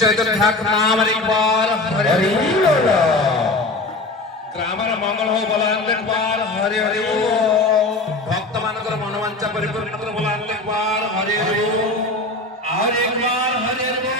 चैतन्य ठाकुर नाम एक बार हरि बोल। ग्रामर मंगल हो बोला एक बार हरि हरि बोल। भक्त मानकर मनोवांछा परिपूर्ण बोला एक बार हरि हरि बोल। और एक बार हरि हरि बोल।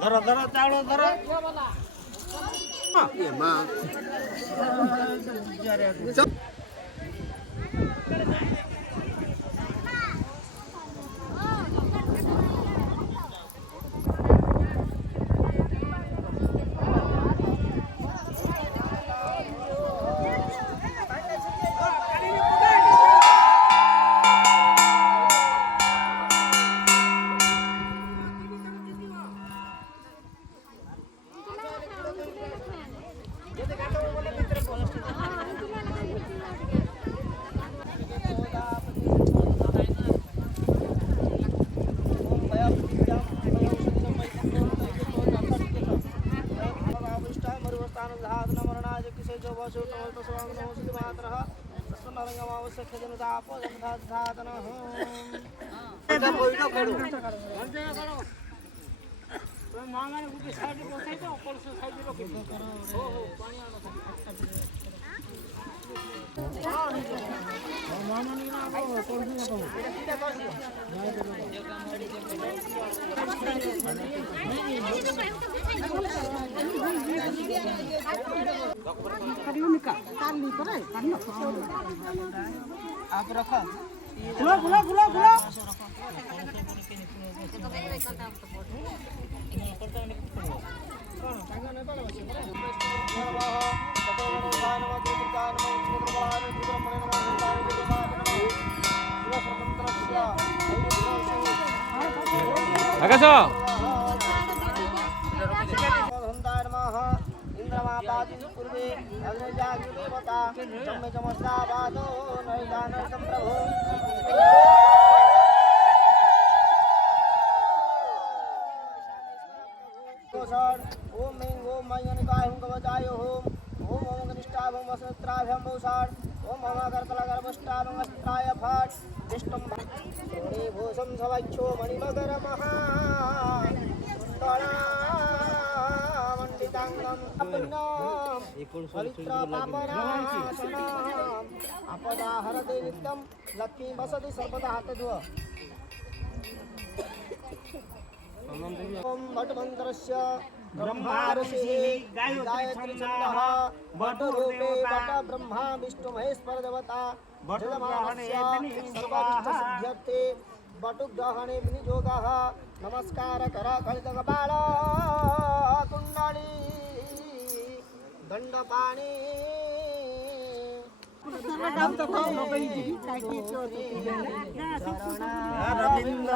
ধরো ধরো চাউল ধরো মা जो वासो तमल स्वांग नमो सिद्ध मात्रः तस्मन्नारंगमावस्य खजनदापो जनधाधातनः এটা বইটা করো তো মামানে গুটি সাইডে বসাই দাও কলস সাইডে রাখি ও ও পানি আনো মামানে না কলস না কলস এটা কিটা কলস आप रखा खुला खुला खुला खुला ओम ऐं ओम मयनिकाय हुं कवचाय होम ओम ओम कनिष्ठाभं वसत्राभ्यं भूषाण ओम मम करतलगर्भष्टाभं अस्त्राय फाट विष्णुं भक्ति भूषं सवक्षो मणिमकर महा मंडितांगम अपन्नाम पवित्र पापनाशनम आपदा हरते नित्यं लक्ष्मी वसति सर्वदा हाथ धुव ओम भटमंत्रस्य ब्रह्मा ऋषिः गायत्री छन्दः भटरूपे भट ब्रह्मा विष्णु महेश्वर देवता जलमानस्य सर्वाभीष्टसिद्ध्यर्थे भटुग्रहणे विनियोगः नमस्कार कर कलितकपाल कुण्डली दंडपाणि रविंद्र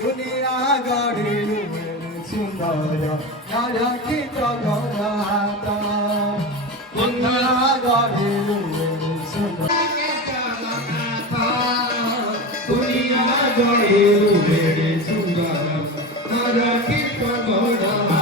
দুনিয়া গড়িলু সুন্দর নারকি জগন্নাথ দুনিয়া গড়িলু সুন্দর দুনিয়া গড়িলু সুন্দর নারকি জগন্নাথ